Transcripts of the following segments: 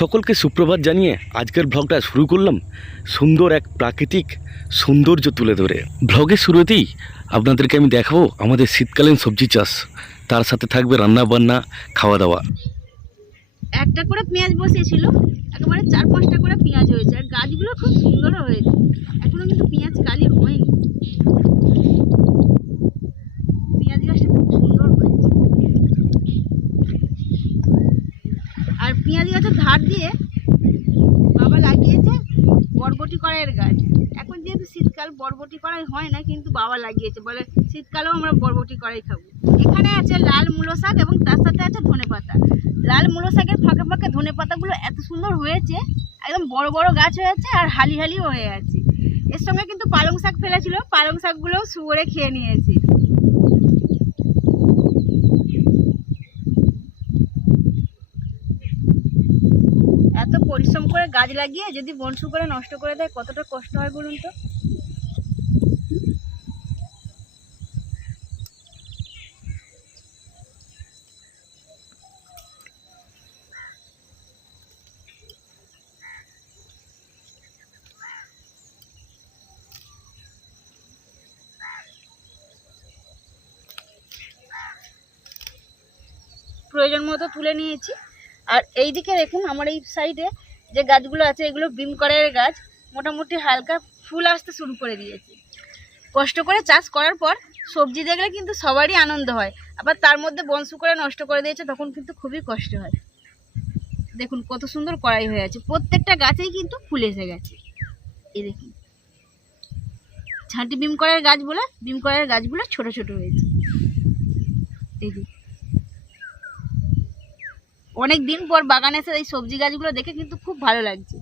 সকলকে সুপ্রভাত জানিয়ে আজকের ব্লগটা শুরু করলাম সুন্দর এক প্রাকৃতিক সৌন্দর্য তুলে ধরে। ব্লগের শুরুতেই আপনাদেরকে আমি দেখাবো আমাদের শীতকালীন সবজি চাষ, তার সাথে থাকবে রান্না বান্না, খাওয়া দাওয়া। একটা করে পেঁয়াজ বসিয়েছিল, একেবারে 4-5টা করে পেঁয়াজ হয়েছে, আর গাছগুলো খুব সুন্দর হয়েছে। এখনো কিন্তু পেঁয়াজ কালি হয়নি, পেঁয়াজ গাছটা খুব সুন্দর হয়েছে। আর পেঁয়াজ গাছের ধার দিয়ে বাবা লাগিয়েছে বরবটি কড়াইয়ের গাছ। এখন যেহেতু শীতকাল, বরবটি কড়াই হয় না, কিন্তু বাবা লাগিয়েছে, বলে শীতকালেও আমরা বরবটি কড়াই খাবো। এখানে আছে লাল মূলো শাক এবং তার সাথে আছে ধনেপাতা। লাল মূলো শাকের ফাঁকে ফাঁকে ধনে পাতাগুলো এত সুন্দর হয়েছে, একদম বড় বড় গাছ হয়েছে আর হালি হালিও হয়ে আছে। এর সঙ্গে কিন্তু পালং শাক ফেলেছিল, পালং শাকগুলোও শুয়োরে খেয়ে নিয়েছে। এত পরিশ্রম করে গাছ লাগিয়ে যদি বন শুয়োরে নষ্ট করে দেয়, কতটা কষ্ট হয় বলুন তো। প্রয়োজন মতো তুলে নিয়েছি। আর এই দিকে দেখুন, আমার এই সাইডে যে গাছগুলো আছে, এগুলো বিম কড়াইয়ের গাছ। মোটামুটি হালকা ফুল আসতে শুরু করে দিয়েছে। কষ্ট করে চাষ করার পর সবজি দেখলে কিন্তু সবারই আনন্দ হয়, আবার তার মধ্যে বন শুয়োরে নষ্ট করে দিয়েছে, তখন কিন্তু খুবই কষ্ট হয়। দেখুন কত সুন্দর কড়াই হয়ে আছে, প্রত্যেকটা গাছেই কিন্তু ফুল এসে গেছে। এই দেখুন, ঝাঁটি বিম কড়াইয়ের গাছ বলে বিম কড়াইয়ের গাছগুলো ছোট ছোট হয়েছে। এই যে অনেক দিন পর বাগানে এসে এই সবজি গাছগুলো দেখে কিন্তু খুব ভালো লাগছে।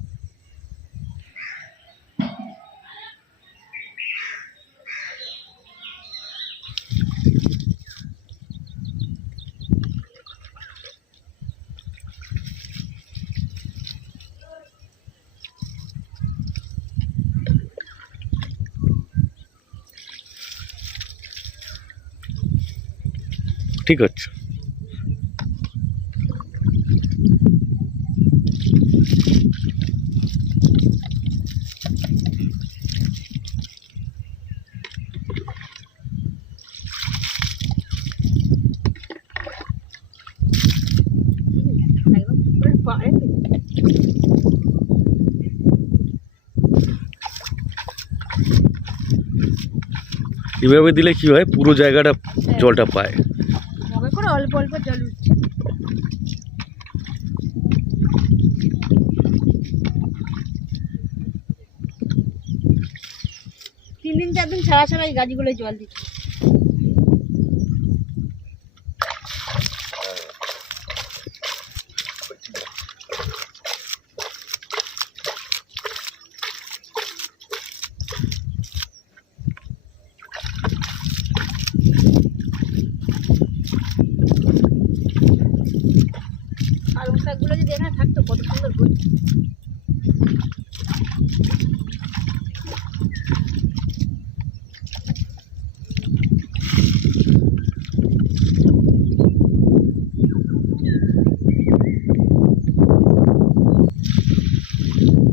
ঠিক আছে, এভাবে দিলে কি হয়, পুরো জায়গাটা জলটা পায়। মগে করে অল্প অল্প জল উঠছে। তিন দিন 4 দিন ছাড়া ছাড়া এই গাছগুলো জল দিচ্ছে। পালং শাকগুলো যদি এখানে থাকতো কত সুন্দর হতো।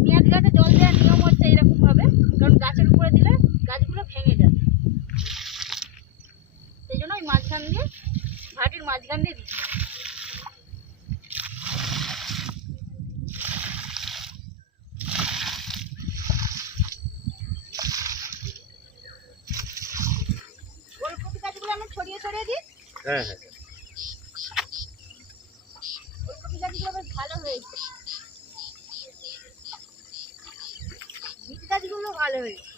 পেঁয়াজ গাছে জল দেওয়ার নিয়ম হচ্ছে এরকম ভাবে, কারণ গাছের উপরে দিলে গাছগুলো ভেঙে যাবে, সেই জন্য ওই মাঝখান দিয়ে, ভাটির মাঝখান দিয়ে দিচ্ছি। ওলকপি গাছগুলো আমি ছড়িয়ে ছড়িয়ে দিই। হ্যাঁ হ্যাঁ, ওলকপি গাছগুলো বেশ ভালো হয়েছে, বিট গাছগুলো ভালো হয়েছে।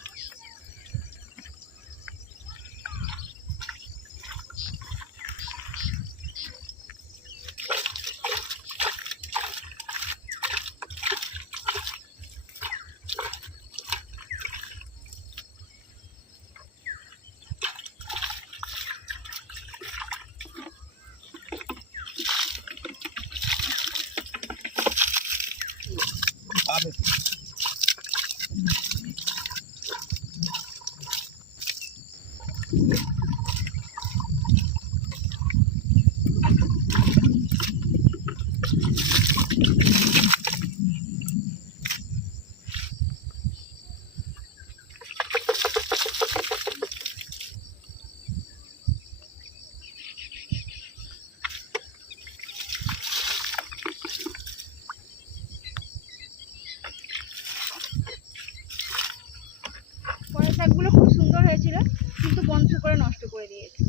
হয়েছিল, কিন্তু বন্ধ করে নষ্ট করে দিয়েছে।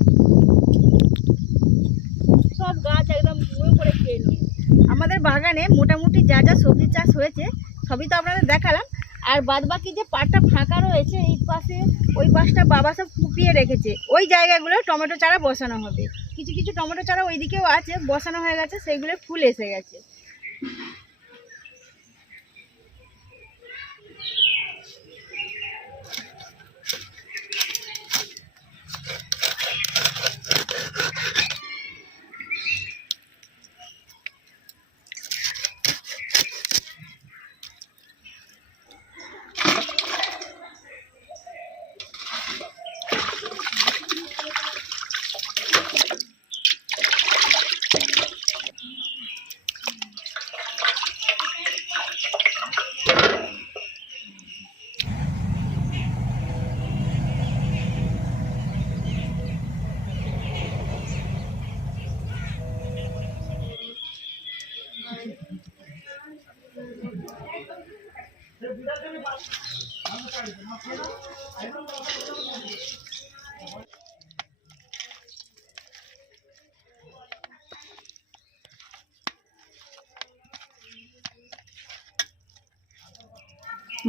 সব গাছ একদম মুড়ো করে খেয়ে নিয়ে। আমাদের বাগানে মোটামুটি যা যা সবজি চাষ হয়েছে সবই তো আপনাদের দেখালাম। আর বাদ বাকি যে পাটটা ফাঁকা রয়েছে এই পাশে, ওই পাশটা বাবা সব কুপিয়ে রেখেছে। ওই জায়গাগুলো টমেটো চারা বসানো হবে। কিছু কিছু টমেটো চারা ওইদিকেও আছে, বসানো হয়ে গেছে, সেইগুলো ফুল এসে গেছে।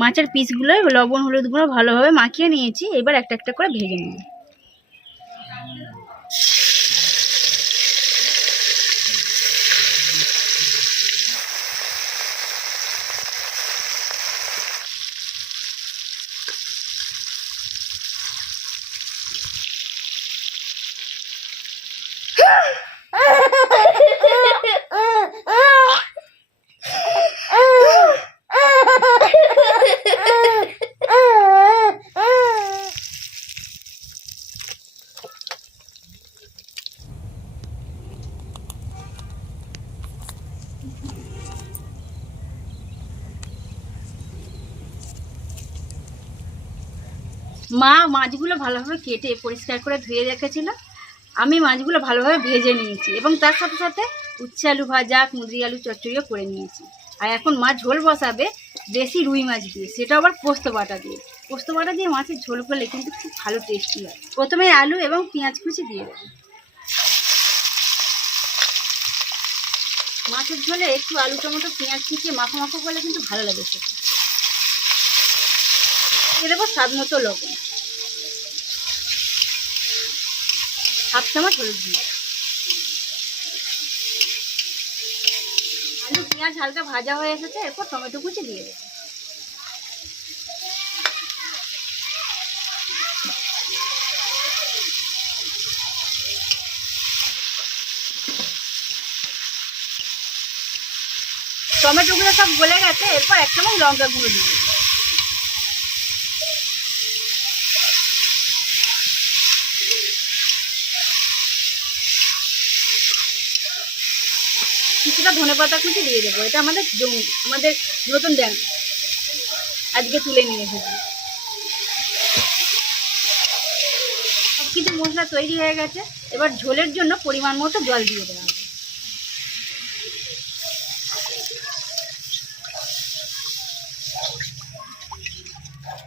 মাছের পিসগুলো লবণ হলুদ গুঁড়ো ভালোভাবে মাখিয়ে নিয়েছি, এবার একটা একটা করে ভেজে নেব। মা মাছগুলো ভালোভাবে কেটে পরিষ্কার করে ধুয়ে রেখেছিল। আমি মাছগুলো ভালোভাবে ভেজে নিয়েছি এবং তার সাথে সাথে উচ্ছে আলু ভাজা, কুঁদরি আলু চচ্চড়িও করে নিয়েছি। আর এখন মা ঝোল বসাবে দেশি রুই মাছ দিয়ে, সেটা আবার পোস্ত বাটা দিয়ে। পোস্ত বাটা দিয়ে মাছের ঝোল করলে কিন্তু খুব ভালো টেস্টি হয়। প্রথমে আলু এবং পেঁয়াজ কুচি দিয়ে দেবো। মাছের ঝোলে একটু আলু টমেটো পেঁয়াজ কুচিয়ে মাখো মাখো করলে কিন্তু ভালো লাগে খেতে। দিয়ে দেবো স্বাদ মতো লবণ, হাফ চামচ হলুদ দিয়ে। আলু পেঁয়াজ হালকা ভাজা হয়ে এসেছে, এরপর টমেটো কুচি দিয়ে দেবো। টমেটোগুলো সব গলে গেছে, এরপর এক চামচ লঙ্কা গুঁড়ো দিয়ে দেবো। কিছুটা ধনেপাতা কুচি দিয়ে দেবো। এটা আমাদের আমাদের নতুন ড্যাম, আজকে তুলে নিয়ে এসেছি। সব কিছু মশলা তৈরি হয়ে গেছে, এবার ঝোলের জন্য পরিমাণ মতো জল দিয়ে দেওয়া হবে।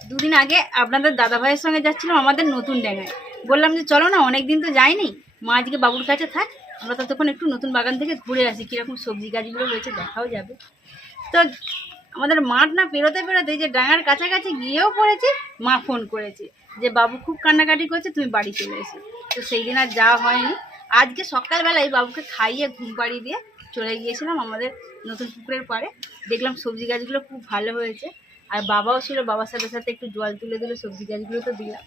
দুদিন আগে আপনাদের দাদা ভাইয়ের সঙ্গে যাচ্ছিলাম আমাদের নতুন ড্যাঙায়। বললাম যে চলো না, অনেক দিন তো যাইনি, মা আজকে বাবুর কাছে থাক, আমরা ততক্ষণ একটু নতুন বাগান থেকে ঘুরে আসি, কীরকম সবজি গাছগুলো রয়েছে দেখাও যাবে। তো আমাদের মাঠ না পেরোতে পেরোতে যে ডাঙার কাছাকাছি গিয়েও পড়েছে, মা ফোন করেছে যে বাবু খুব কান্নাকাটি করছে, তুমি বাড়ি চলে এসো। তো সেই দিন আর যাওয়া হয়নি। আজকে সকালবেলায় বাবুকে খাইয়ে ঘুম পাড়িয়ে দিয়ে চলে গিয়েছিলাম আমাদের নতুন পুকুরের পাড়ে। দেখলাম সবজি গাছগুলো খুব ভালো হয়েছে, আর বাবাও ছিল, বাবার সাথে সাথে একটু জল তুলে দিলে সবজি গাছগুলো তো দিলাম।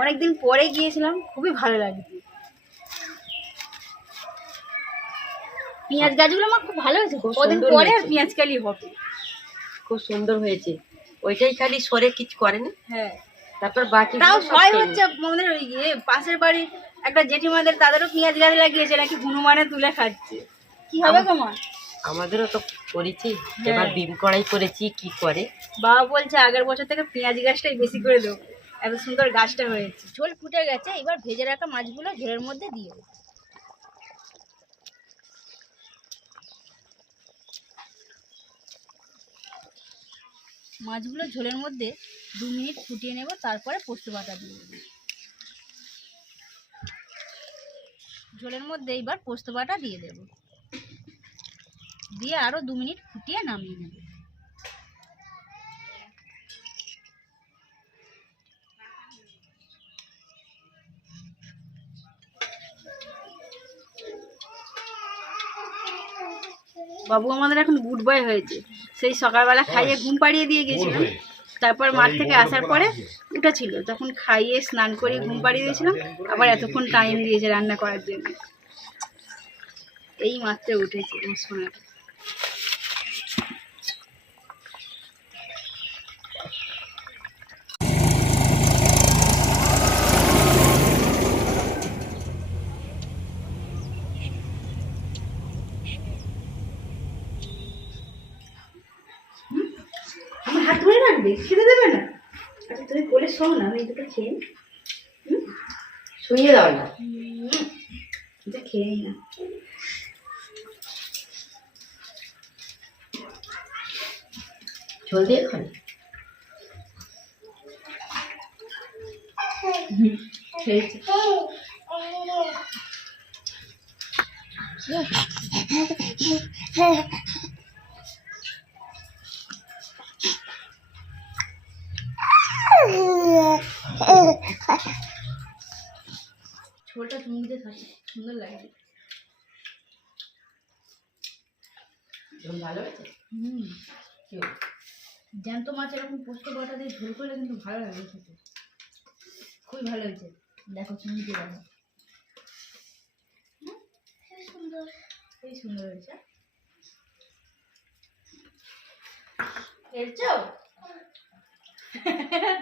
অনেকদিন পরে গিয়েছিলাম, খুবই ভালো লাগছে। পেঁয়াজ গাছগুলো আমার খুব ভালো হয়েছে, কদিন পরে আর পেঁয়াজ কালি হবে। খুব সুন্দর হয়েছে, ওইটাই খালি সরে কিছু করেনি। হ্যাঁ, তারপর বাকি তাও ভয় হচ্ছে। আমাদের ওই পাশের বাড়ি একটা জেঠিমাদের, তাদেরও পেঁয়াজ গাছ লাগিয়েছে, নাকি হনুমানে তুলে খাচ্ছে। কি হবে গো মা? আমাদেরও তো করেছি, এবার ডিম কড়াই করেছি, কি করে। বাবা বলছে আগের বছর থেকে পেঁয়াজ গাছটাই বেশি করে দেবো, এত সুন্দর গাছটা হয়েছে। ঝোল ফুটে গেছে, এবার ভেজে রাখা মাছগুলো ঝোলের মধ্যে দিয়ে দেবো। মাছগুলো ঝোলের মধ্যে 2 মিনিট ফুটিয়ে নেব, তারপরে পোস্ত বাটা দিয়ে দেবো। ঝোলের মধ্যে এইবার পোস্ত বাটা দিয়ে দেব, দিয়ে আরও 2 মিনিট ফুটিয়ে নামিয়ে নেব। বাবু আমাদের এখন গুড বয় হয়েছে, সেই সকালবেলা খাইয়ে ঘুম পাড়িয়ে দিয়ে গেছিলাম, তারপর মাঠ থেকে আসার পরে উঠেছিল, তখন খাইয়ে স্নান করে ঘুম পাড়িয়ে দিয়েছিলাম, আবার এতক্ষণ টাইম দিয়েছে রান্না করার জন্য। এই মাত্র উঠেছে সোনাটা। আমার হাত ধরে রাখবে, খেতে দেবে না? আচ্ছা তুমি বলে শোও না, আমি দুটো খেয়ে নিই। শুয়ে দাও না। এটা খেয়ে নিই না। ঝোল দিয়ে খাবে? খেয়েছি। ঝোলটা চুমুকে খাচ্ছি, সুন্দর লাগছে। ঝোল ভালো হয়েছে? জ্যান্ত মাছ এরকম পোস্ত বাটা দিয়ে ঝোল করলে কিন্তু ভালো লাগে খেতে, খুবই ভালো হয়েছে। দেখো চুমুকে দেখো, খুবই সুন্দর হয়েছে। খেয়েছো?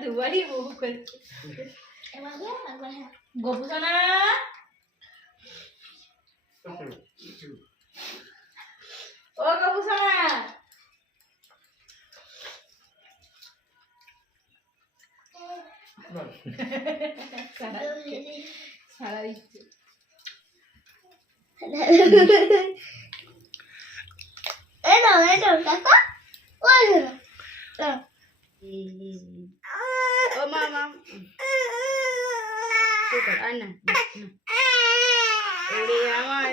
দুবারই বহু করছে। গোপুসোনা, ও গোপুসোনা, সারা দিচ্ছে। ও মামা আর না, ওরে আমার